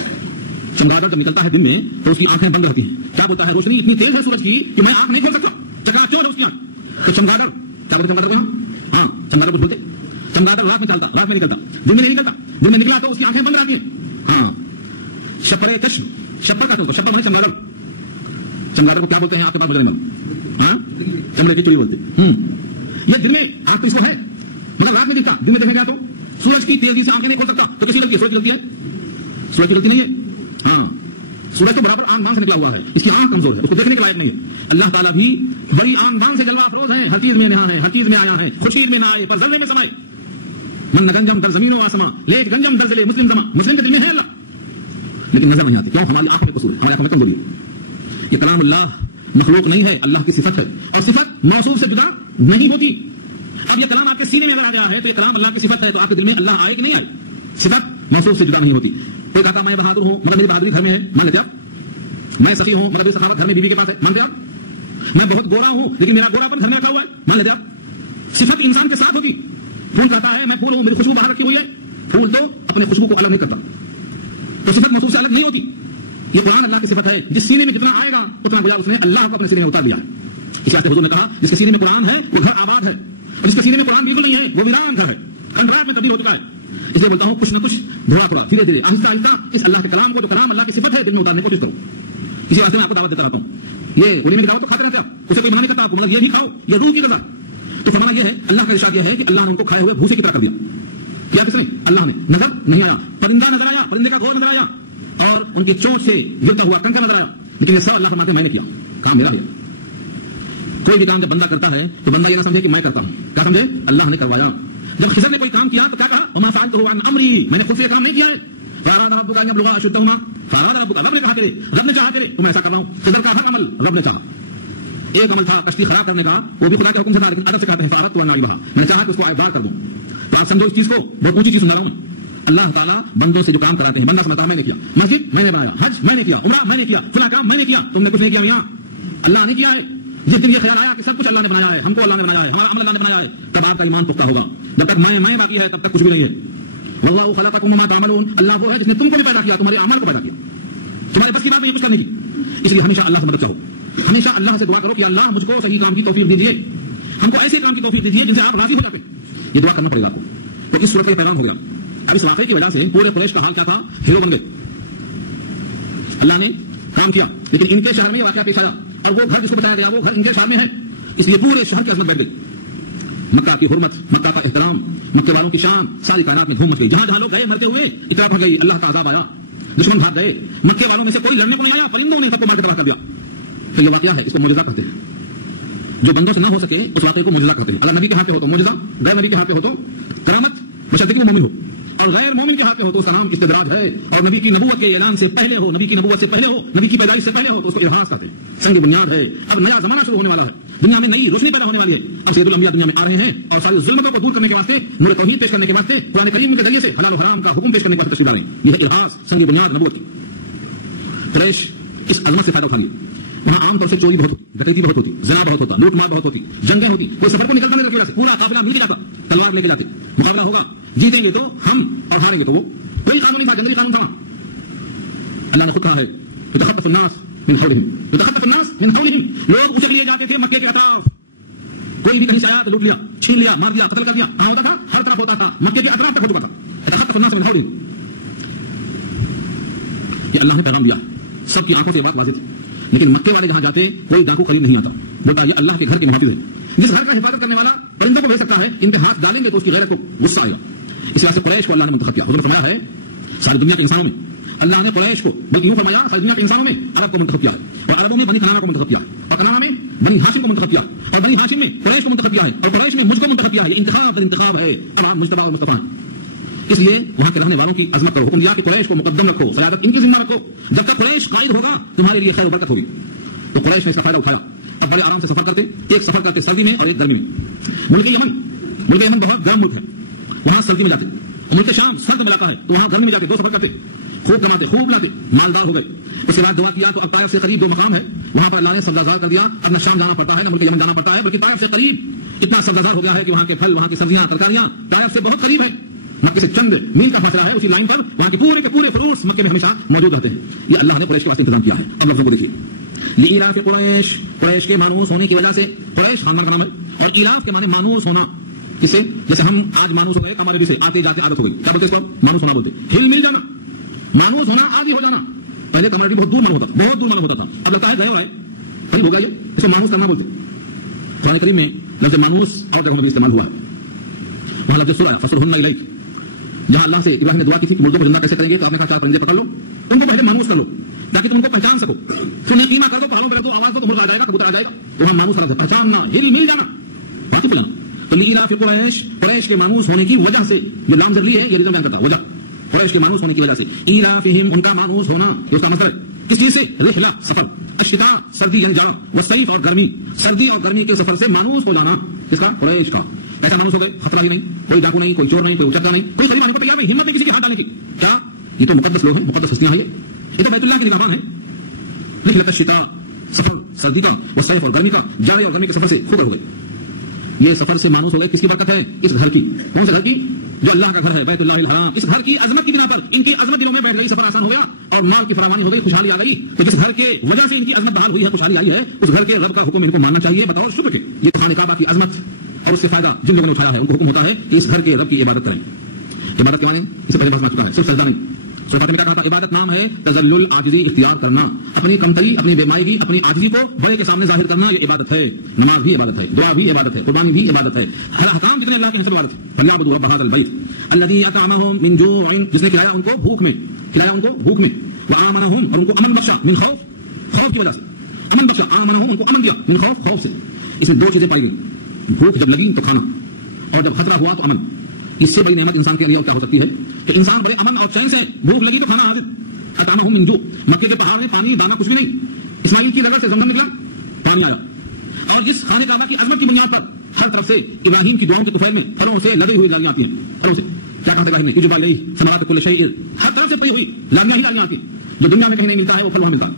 چمگادڑ جب نکلتا ہے دن میں تو اس کی آنکھیں بند رہتی ہیں، کیا بولتا ہے؟ روشنی اتنی تیز ہے سورج کی کہ میں آنکھ نہیں کھول سکتا، چکا چور ہے اس کی آنکھ۔ تو چمگادڑ کیا بولتے؟ چمگادڑ کو ہاں چمگادڑ کچھ بولتے؟ چمگادڑ رات میں چلتا، رات میں نکلتا، دن میں نہیں نکلتا، دن میں نکلا تو اس کی آنکھیں بند رہتی ہیں۔ ہاں شپر کشم، شپر کا تو شپر میں چمگادڑ، چمگادڑ کو کیا بولتے ہیں آپ کے پاس؟ مجرم، ہاں چمڑے کی چوری بولتے۔ یہ دن میں آنکھ تو اس کو ہے، مگر رات میں دکھتا، دن میں دیکھے گا تو سورج کی تیزی سے آنکھیں نہیں کھول سکتا، تو کسی لگتی ہے؟ سورج کی غلطی ہے؟ سورج کی غلطی نہیں ہے۔ ہاں سورج تو برابر آن بان سے نکلا ہوا ہے، اس کی آنکھ کمزور ہے، اس کو دیکھنے کے لائق نہیں ہے۔ اللہ تعالیٰ بھی بڑی آن بان سے جلوہ افروز ہیں، ہر چیز میں یہاں ہے، ہر چیز میں آیا ہے، خورشید میں نہ آئے پر ذرے میں سمائے، من گنجم در زمین و آسمان لیک گنجم در ذلے مسلم زمان، مسلم کے دل میں ہے اللہ، لیکن نظر نہیں آتی، کیوں؟ ہماری آنکھوں میں قصور ہے، ہماری آنکھوں میں کمزوری ہے۔ یہ کلام اللہ مخلوق نہیں ہے، اللہ کی صفت ہے، اور صفت موصوف سے جدا نہیں ہوتی۔ اب یہ کلام آپ کے سینے میں اگر آ گیا ہے تو یہ کلام اللہ کی صفت ہے، تو آپ کے دل میں اللہ آئے کہ نہیں آئے؟ صفت موصوف سے جدا نہیں ہوتی۔ کوئی کہتا میں بہادر ہوں مگر میری بہادری گھر میں ہے، مان لیتے آپ؟ میں سخی ہوں مگر میری سخاوت گھر میں بیوی کے پاس ہے، مانتے آپ؟ میں بہت گورا ہوں لیکن میرا گورا پن گھر میں رکھا ہوا ہے، مان لیتے آپ؟ صفت انسان کے ساتھ ہوگی۔ پھول کہتا ہے میں پھول ہوں، میری خوشبو باہر رکھی ہوئی ہے، پھول تو اپنے خوشبو کو الگ نہیں کرتا، تو صفت موصوف سے الگ نہیں ہوتی۔ یہ قرآن اللہ کی صفت ہے، جس سینے میں جتنا آئے گا اتنا گویا اس نے اللہ کو اپنے سینے میں اتار دیا ہے۔ اس واسطے حضور نے کہا جس کے سینے میں قرآن ہے وہ گھر آباد ہے، اور جس کے سینے میں قرآن بالکل نہیں ہے وہ ویران گھر ہے، کنڈرات میں تبدیل ہو چکا ہے۔ اس لیے بولتا ہوں کچھ نہ کچھ تھوڑا تھوڑا دھیرے دھیرے آہستہ آہستہ اس اللہ کے کلام کو، جو کلام اللہ کی صفت ہے، دل میں اتارنے کی کوشش کرو۔ اسی واسطے میں آپ کو دعوت دیتا رہتا ہوں، یہ ولیمے کی دعوت تو کھاتے رہتے آپ، اسے کوئی منع نہیں کرتا آپ کو، مگر یہ بھی کھاؤ، یہ روح کی غذا۔ تو فرمانا یہ ہے، اللہ کا ارشاد یہ ہے کہ اللہ نے ان کو کھائے ہوئے بھوسے کی طرح کر دیا۔ کیا کس نے؟ اللہ نے۔ نظر نہیں آیا، پرندہ نظر آیا، پرندے کا گول نظر آیا، اور ان کی چونچ سے گرتا ہوا کنکر نظر آیا، لیکن یہ سب اللہ فرماتے ہیں میں نے کیا، کام میرا ہے۔ کوئی بھی کام جب بندہ کرتا ہے تو بندہ یہ نہ سمجھے کہ میں کرتا ہوں، کیا سمجھے؟ اللہ نے کروایا۔ جب خضر نے کوئی کام کیا تو کیا کہا؟ وما فعلته عن امری، میں نے خود سے یہ کام نہیں کیا ہے۔ فاراد ربک ان یبلغ اشدہما، فاراد ربک، رب نے کہا تیرے، رب نے چاہا تیرے تو میں ایسا کر رہا ہوں۔ خضر کا ہر عمل رب نے چاہا۔ ایک عمل تھا کشتی خراب کرنے کا، وہ بھی خدا کے حکم سے تھا، لیکن ادب سے کہتے ہیں فارادت ان اعیبھا، میں چاہا کہ اس کو عیبدار کر دوں۔ تو آپ سمجھو اس چیز کو بہت اونچی چیز سنا رہا ہوں میں۔ اللہ تعالیٰ بندوں سے جو کام کراتے ہیں، بندہ سمجھتا میں نے کیا، مسجد میں نے بنایا، حج میں نے کیا، عمرہ میں نے کیا، فلاں کام میں نے کیا، تم نے کچھ نہیں کیا میاں، اللہ نے کیا ہے۔ جس دن یہ خیال آیا کہ سب کچھ اللہ نے بنایا ہے، ہم کو اللہ نے بنایا ہے، ہمارا عمل اللہ نے بنایا ہے، تب آپ کا ایمان پختہ ہوگا۔ جب تک میں باقی ہے تب تک کچھ بھی نہیں ہے۔ واللہ خلقکم وما تعملون، اللہ وہ ہے جس نے تم کو بھی پیدا کیا، تمہارے عمل کو پیدا کیا، تمہارے بس کی بات نہیں کچھ کرنے کی۔ اس لیے ہمیشہ اللہ سے مدد چاہو، ہمیشہ اللہ سے دعا کرو کہ اللہ مجھ کو صحیح کام کی توفیق دیجیے، ہم کو ایسے کام کی توفیق دیجیے جن سے آپ راضی ہو جاتے ہیں۔ یہ دعا کرنا پڑے گا آپ کو۔ تو اس صورت کا پیغام ہو گیا۔ اب اس واقعے کی وجہ سے پورے قریش کا حال کیا تھا؟ ہیرو بن گئے۔ اللہ نے کام کیا، لیکن ان کے شہر میں یہ واقعہ پیش آیا، اور وہ گھر جس کو بتایا گیا وہ گھر ان کے شہر میں ہے، اس لیے پورے شہر کی عظمت بیٹھ گئی۔ مکہ کی حرمت، مکہ کا احترام، مکے والوں کی شان ساری کائنات میں دھوم مچ گئی۔ جہاں جہاں لوگ گئے مرتے ہوئے اطلاع پڑ گئی، اللہ کا عذاب آیا، دشمن بھاگ گئے، مکے والوں میں سے کوئی لڑنے کو نہیں آیا، پرندوں نے سب کو مار کے تباہ کر دیا۔ تو یہ واقعہ ہے، اس کو معجزہ کہتے ہیں۔ جو بندوں سے نہ ہو سکے اس واقعے کو معجزہ کہتے ہیں۔ اللہ نبی کے ہاتھ پہ ہو تو معجزہ، غیر نبی کے ہاتھ پہ ہو تو کرامت، بشرطیکہ وہ مومن ہو، اور غیر مومن کے ہاتھ پہ ہو تو اس کا نام استدراج ہے، اور نبی کی نبوت کے اعلان سے پہلے ہو، نبی کی نبوت سے پہلے ہو، نبی کی پیدائش سے پہلے ہو تو اس کو ارہاس کہتے ہیں۔ سنگ بنیاد ہے، اب نیا زمانہ شروع ہونے والا ہے، دنیا میں نئی روشنی پیدا ہونے والی ہے۔ اب سید الانبیاء دنیا میں آ رہے ہیں اور ساری ظلمتوں کو دور کرنے کے واسطے، نور توحید پیش کرنے کے واسطے، قرآن کریم کے ذریعے سے حلال و حرام کا حکم پیش کرنے کے واسطے تشریف لا رہے ہیں۔ یہ ہے ارہاس، سنگ بنیاد نبوت کی۔ قریش اس عظمت سے فائدہ اٹھا لیا۔ وہاں عام طور سے چوری بہت ہوتی، ڈکیتی بہت ہوتی، زنا بہت ہوتا، لوٹ مار بہت ہوتی، جنگیں ہوتی، وہ سفر کو نکلتا نہیں کی وجہ سے پورا قافلہ مل کے جاتا، تلوار لے کے جاتے، مقابلہ ہوگا، جیتیں گے تو ہم اور ہاریں گے تو وہ، کوئی قانون نہیں تھا، جنگلی قانون تھا۔ اللہ نے خود کہا ہے تخطف الناس من حولهم يتخطف الناس من حولهم. لوگ اچک لیے جاتے تھے مکے کے اطراف. کوئی بھی کہیں سے آیا تو لوٹ لیا, چھین لیا, مار دیا, قتل کر دیا. کہاں ہوتا تھا؟ ہر طرف ہوتا تھا, مکے کے اطراف تک ہو چکا تھا. يتخطف الناس من حولهم. یہ اللہ نے پیغام دیا, سب کی آنکھوں سے بات واضح تھی. لیکن مکے والے جہاں جاتے کوئی ڈاکو قریب نہیں آتا. بولتا یہ اللہ کے گھر کے محافظ ہے. جس گھر کا حفاظت کرنے والا پرندوں کو بھیج سکتا ہے, ان پہ ہاتھ ڈالیں گے تو اس کی غیرت کو غصہ آئے گا. اس وجہ سے قریش کو اللہ نے منتخب کیا. حضور نے فرمایا ہے ساری دنیا کے انسانوں میں اللہ نے قریش کو, بلکہ یوں فرمایا ساری دنیا کے انسانوں میں عرب کو منتخب کیا ہے, اور عربوں میں بنی کنانہ کو منتخب کیا, اور کنانہ میں بنی ہاشم کو منتخب کیا, اور بنی ہاشم میں قریش کو منتخب کیا ہے, اور قریش میں مجھ کو منتخب کیا ہے. یہ انتخاب ہے, تمام مجتبی اور مصطفی. اس لیے وہاں کے رہنے والوں کی عظمت کرو, حکم دیا کہ قریش کو مقدم رکھو, قیادت ان کی ذمہ رکھو. جب تک قریش قائد ہوگا تمہارے لیے خیر و برکت ہوگی. تو قریش نے اس کا فائدہ اٹھایا. اب بڑے آرام سے سفر کرتے, ایک سفر کرتے سردی میں اور ایک گرمی میں. ملک یمن بہت گرم ملک ہے, وہاں سردی میں جاتے. ملک شام سرد علاقہ ہے, تو وہاں گرمی میں جاتے, دو سفر کرتے, خوب کماتے, خوب لاتے, مالدار ہو گئے. اس کے بعد دعا کیا تو اب طائف سے قریب 2 مقام ہے, وہاں پر اللہ نے سبزہ زار کر دیا. اب نہ شام جانا پڑتا ہے نہ ملک یمن جانا پڑتا ہے, بلکہ طائف سے قریب اتنا سبزہ زار ہو گیا ہے کہ وہاں کے پھل, وہاں کی سبزیاں, ترکاریاں طائف سے بہت قریب ہے. مکے سے چند میل کا فاصلہ ہے, اسی لائن پر وہاں کے پورے فروٹس مکے میں ہمیشہ موجود رہتے ہیں. یہ اللہ نے قریش کے واسطے انتظام کیا ہے. اب لفظوں کو دیکھیے. لإلاف قریش, قریش کے مانوس ہونے کی وجہ سے, قریش خاندان کا نام ہے, اور ایلاف کے معنی مانوس ہونا. کس سے؟ جیسے ہم آج مانوس ہو گئے کامریڈی سے, آتے جاتے عادت ہو گئی. کیا بولتے اس کو؟ مانوس ہونا بولتے. ہل مل جانا, مانوس ہونا, عادی ہو جانا. پہلے کامریڈی بہت دور معلوم ہوتا تھا, اب لگتا ہے گئے اور آئے, قریب ہو گیا. یہ اس کو مانوس کرنا بولتے. قرآن کریم میں لفظ مانوس اور جگہوں میں بھی استعمال ہوا ہے. وہاں لفظ سورہ فصرہن الیک, جہاں اللہ سے ابراہیم نے دعا کی تھی کہ مردوں کو زندہ کیسے کریں گے, تو آپ نے کہا 4 پرندے پکڑ لو, ان کو پہلے مانوس کر لو تاکہ تم ان کو پہچان سکو. پھر قیمہ کر دو, پہاڑوں پہ دو, آواز دو تو مرغ آ جائے گا, کبوتر آ جائے گا. وہاں مانوس کرنا, پہچاننا, ہل مل جانا, واقف ہو جانا. تو لإلاف قریش, قریش کے مانوس ہونے کی وجہ سے, یہ لام ضروری ہے, یہ ریزن بیان کرتا وجہ. قریش کے مانوس ہونے کی وجہ سے, ایلافہم, ان کا مانوس ہونا, یہ اس کا مطلب ہے. کس چیز سے؟ رحلہ, سفر. الشتاء, سردی یعنی جاڑا, والصیف, اور گرمی. سردی اور گرمی کے سفر سے مانوس ہو جانا کس کا؟ قریش کا. ایسا مانوس ہو گئے, خطرہ ہی نہیں, کوئی ڈاکو نہیں, کوئی چور نہیں, کوئی اچکا نہیں, کوئی قریب آنے کو تیار نہیں, ہمت نہیں کسی کے ہاتھ ڈالنے کی. کیا یہ تو مقدس لوگ ہیں, مقدس ہستیاں ہیں, یہ تو بیت اللہ کے نگہبان ہیں. رحلۃ الشتاء, سفر سردی کا, والصیف, اور گرمی کا, جاڑے اور گرمی کے سفر سے خوب ہو گئے. یہ سفر سے مانوس ہو گئے. کس کی برکت ہے؟ اس گھر کی. کون سے گھر کی؟ جو اللہ کا گھر ہے, بیت اللہ الحرام. اس گھر کی عظمت کی بنا پر ان کی عظمت دلوں میں بیٹھ گئی, سفر آسان ہو گیا, اور مال کی فراوانی ہو گئی, خوشحالی آ گئی. تو جس گھر کے وجہ سے ان کی عظمت بحال ہوئی ہے, خوشحالی آئی ہے, اس گھر کے رب کا حکم ان کو ماننا چاہیے بطور شکر کے. یہ خانہ کعبہ کی عظمت اور اس سے فائدہ جن لوگوں نے اٹھایا ہے, ان کو حکم ہوتا ہے کہ اس گھر کے رب کی عبادت کریں. عبادت کے معنی اس سے پہلے بات چکا ہے, صرف سجدہ نہیں. سورۃ میں کیا کہا تھا؟ عبادت نام ہے تذلل, عاجزی اختیار کرنا, اپنی کمتری, اپنی بے مائیگی, اپنی عاجزی کو بڑے کے سامنے ظاہر کرنا, یہ عبادت ہے. نماز بھی عبادت ہے, دعا بھی عبادت ہے, قربانی بھی عبادت ہے, ہر حکام جتنے اللہ کے ہیں سب عبادت ہے. فلیعبدوا رب ھذا البیت الذی اطعمهم من جوع, جس نے کھلایا ان کو بھوک میں, وآمنهم, اور ان کو امن بخشا, من خوف, خوف کی وجہ سے امن بخشا, آمنهم, ان کو امن دیا, من خوف, خوف سے. اس میں 2 چیزیں پائی گئی, بھوک جب لگی تو کھانا, اور جب خطرہ ہوا تو امن. اس سے بڑی نعمت انسان کے لیے اور کیا ہو سکتی ہے کہ انسان بڑے امن اور چین سے, بھوک لگی تو کھانا حاضر. اطعمهم من جوع, مکے کے پہاڑ میں پانی دانا کچھ بھی نہیں, اسماعیل کی نظر سے زمزم نکلا, پانی آیا. اور جس خانے کعبہ کی عظمت کی بنیاد پر ہر طرف سے ابراہیم کی دعاؤں کے طفیل میں پھلوں سے لدی ہوئی ڈالیاں آتی ہیں. پھلوں سے کیا کہا ابراہیم نے, یجب الیہ ثمرات کل شیء, ہر طرف سے پڑی ہوئی ڈالیاں ہی ڈالیاں آتی ہیں. جو دنیا میں کہیں نہیں ملتا ہے وہ پھل وہاں ملتا ہے.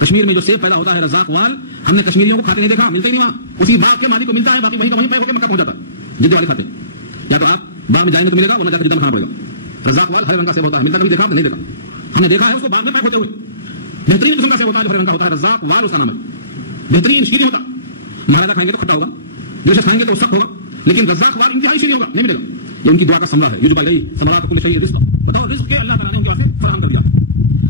کشمیر میں جو سیب پیدا ہوتا ہے رزاق وال, ہم نے کشمیریوں کو کھاتے نہیں دیکھا, ملتا ہی نہیں وہاں, اسی باغ کے مالک کو ملتا ہے, باقی وہیں کا وہیں پہ ہو کے مکہ پہنچ جاتا ہے. جدے والے کھاتے ہیں, یا تو آپ باغ میں جائیں گے تو ملے گا, ورنہ جا کے جدہ میں کھانا پڑے گا. رزاق وال ہر رنگ کا سیب ہوتا ہے, ملتا کبھی دیکھا نہیں دیکھا, ہم نے دیکھا ہے اس کو باغ میں پیک ہوتے ہوئے. بہترین قسم کا سیب ہوتا ہے جو ہر رنگ کا ہوتا ہے, رزاق وال اس کا نام ہے. بہترین شیریں ہوتا, مہاراجا کھائیں گے تو کھٹا ہوگا, جیسے کھائیں گے تو سخت ہوگا, لیکن رزاق وال انتہائی شیریں ہوگا, نہیں ملے گا. یہ ان کی دعا کا ثمرہ ہے. یجب الیہ ثمرات کل شیء رزق, بتاؤ رزق کے اللہ تعالیٰ نے ان کے واسطے فراہم کر دیا.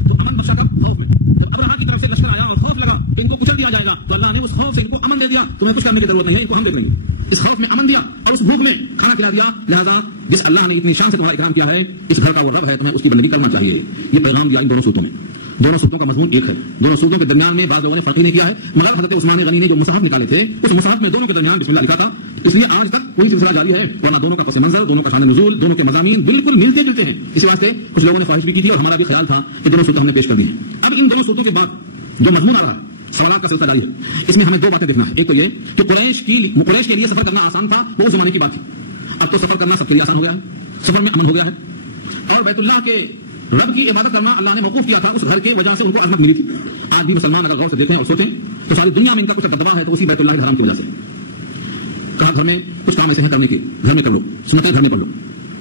تو امن بخشا کب؟ خوف میں. جب ابرہا کی طرف سے لشکر آیا اور خوف لگا کہ ان کو کچل دیا جائے گا, تو اللہ نے اس خوف سے ان کو امن دے دیا. تمہیں کچھ کرنے کی ضرورت نہیں ہے, ان کو ہم دیکھ لیں گے. اس خوف میں امن دیا اور اس بھوک میں کھانا کھلا دیا. لہذا جس اللہ نے اتنی شان سے تمہارا اکرام کیا ہے, اس گھر کا وہ رب ہے, تمہیں اس کی بندگی کرنا چاہیے. یہ پیغام دیا ان دونوں صورتوں میں. دونوں صورتوں کا مضمون ایک ہے. دونوں صورتوں کے درمیان میں بعض لوگوں نے فرق نہیں کیا ہے, مگر حضرت عثمان غنی نے جو مصحف نکالے تھے, اس مصحف میں دونوں کے درمیان بسم اللہ لکھا تھا. اس لیے آج تک کوئی سلسلہ جاری ہے, ورنہ دونوں کا پس منظر, دونوں کا شان نزول, دونوں کے مضامین بالکل ملتے جلتے ہیں. اسی واسطے کچھ لوگوں نے خواہش بھی کی تھی, اور ہمارا بھی خیال تھا کہ دونوں صورتیں ہم نے پیش کر دی ہیں. اب ان دونوں صورتوں کے بعد جو مضمون آ رہا ہے, سوالات کا سلسلہ جاری ہے. اس میں ہمیں 2 باتیں دیکھنا ہے. ایک تو یہ کہ قریش کے لیے سفر کرنا آسان تھا, وہ اس زمانے کی بات تھی. اب تو سفر کرنا سب کے لیے آسان ہو گیا ہے, سفر میں امن ہو گیا ہے, اور بیت اللہ کے رب کی عبادت کرنا اللہ نے موقوف کیا تھا, اس گھر کی وجہ سے ان کو عظمت ملی تھی. آج بھی مسلمان اگر غور سے دیکھیں اور سوچیں تو ساری دنیا میں ان کا کچھ بدوا ہے تو اسی بیت اللہ الحرام کی وجہ سے. کہا گھر میں کچھ کام ایسے ہیں کرنے کے, گھر میں کر لو, سنتیں گھر میں پڑھ لو,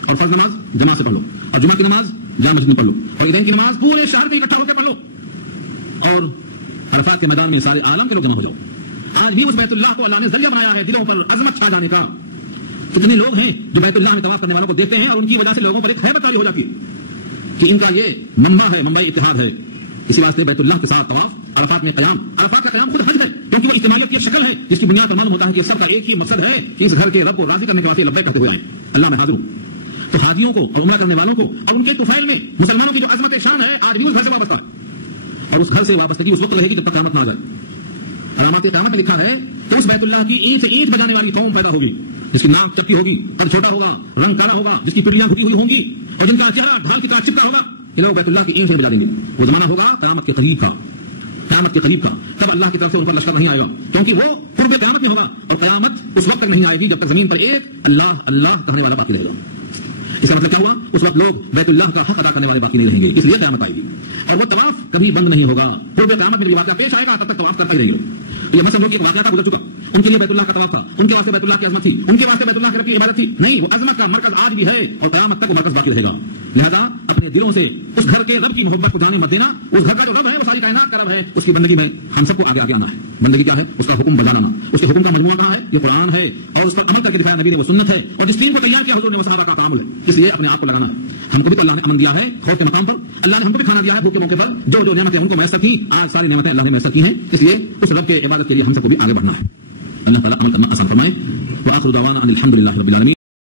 اور فرض نماز جماعت سے پڑھ لو, اور جمعہ کی نماز جامع مسجد میں پڑھ لو, اور عیدین کی نماز پورے شہر میں اکٹھا ہو کے پڑھ لو, اور عرفات کے میدان میں سارے عالم کے لوگ جمع ہو جاؤ. آج بھی اس بیت اللہ کو اللہ نے ذریعہ بنایا ہے دلوں پر عظمت چھا جانے کا. کتنے لوگ ہیں جو بیت اللہ میں طواف کرنے والوں کو دیکھتے ہیں اور ان کی وجہ سے لوگوں پر ایک ہیبت طاری ہو جاتی ہے کہ ان کا یہ منبع ہے، منبع اتحاد ہے. اسی واسطے بیت اللہ کے ساتھ طواف، عرفات میں قیام، عرفات کا قیام خود حج ہے، کیونکہ وہ اجتماعیت کی شکل ہے جس کی بنیاد پر معلوم ہوتا ہے کہ سب کا ایک ہی مقصد ہے کہ اس گھر کے رب کو راضی کرنے کے واسطے لبیک کرتے ہوئے آئیں، اللہ میں حاضر ہوں. تو حاجیوں کو اور عمرہ کرنے والوں کو اور ان کے طفیل میں مسلمانوں کی جو عظمت شان ہے آج بھی اس گھر سے وابستہ ہے، اور اس گھر سے وابستگی اس وقت رہے گی جب تک قیامت نہ آ جائے. علامات قیامت میں لکھا ہے تو اس بیت اللہ کی اینٹ سے اینٹ بجانے والی قوم پیدا ہوگی جس کی ناک چپکی ہوگی، قد چھوٹا ہوگا، رنگ کالا ہوگا، جس کی پنڈلیاں گھٹی ہوئی ہوں گی اور جن کا چہرہ ڈھال کی طرح چپکا ہوگا. یہ لوگ بیت اللہ کی اینٹ سے بجا دیں گے. وہ زمانہ ہوگا قیامت کے قریب کا، قیامت کے قریب کا. تب اللہ کی طرف سے ان پر لشکر نہیں آئے گا کیونکہ وہ قرب قیامت میں ہوگا، اور قیامت اس وقت تک نہیں آئے گی جب تک زمین پر ایک اللہ اللہ کہنے والا باقی رہے گا. اس کا مطلب کیا ہوا؟ اس وقت لوگ بیت اللہ کا حق ادا کرنے والے باقی نہیں رہیں گے، اس لیے قیامت آئے گی. اور وہ طواف کبھی بند نہیں ہوگا. قرب قیامت میں جو واقعہ پیش آئے گا تب تک طواف کرتے ہی رہے گا. یہ مت سمجھو کہ ایک واقعہ تھا گزر چکا، ان کے لیے بیت اللہ کا طواف تھا، ان کے واسطے بیت اللہ کی عظمت تھی، ان کے واسطے بیت اللہ کی رب کی عبادت تھی. نہیں، وہ عظمت کا مرکز آج بھی ہے اور قیامت تک وہ مرکز باقی رہے گا. لہذا اپنے دلوں سے اس گھر کے رب کی محبت کو جانے مت دینا. اس گھر کا جو رب ہے وہ ساری کائنات کا رب ہے. اس کی بندگی میں ہم سب کو آگے آگے آنا ہے. بندگی کیا ہے؟ اس کا حکم بجانا. اس کے حکم کا مجموعہ کہاں ہے؟ یہ قرآن ہے، اور اس پر عمل کر کے دکھایا نبی نے وہ سنت ہے، اور جس دین کو تیار کیا حضور نے وہ صحابہ کا تعامل ہے. اس لیے اپنے آپ کو لگانا ہے. ہم کو بھی تو اللہ نے امن دیا ہے خوف کے مقام پر. اللہ نے ہم کو بھی کھانا دیا ہے بھوک کے موقع پر. جو جو نعمتیں ان کو میسر کی آج ساری نعمتیں اللہ نے میسر کی ہیں. اس لیے اس رب کے عبادت کے لیے ہم سب کو بھی آگے بڑھنا ہے. اللہ تعالیٰ عمل کرنا آسان فرمائے. وآخر دعوانا ان الحمد للہ رب العالمین.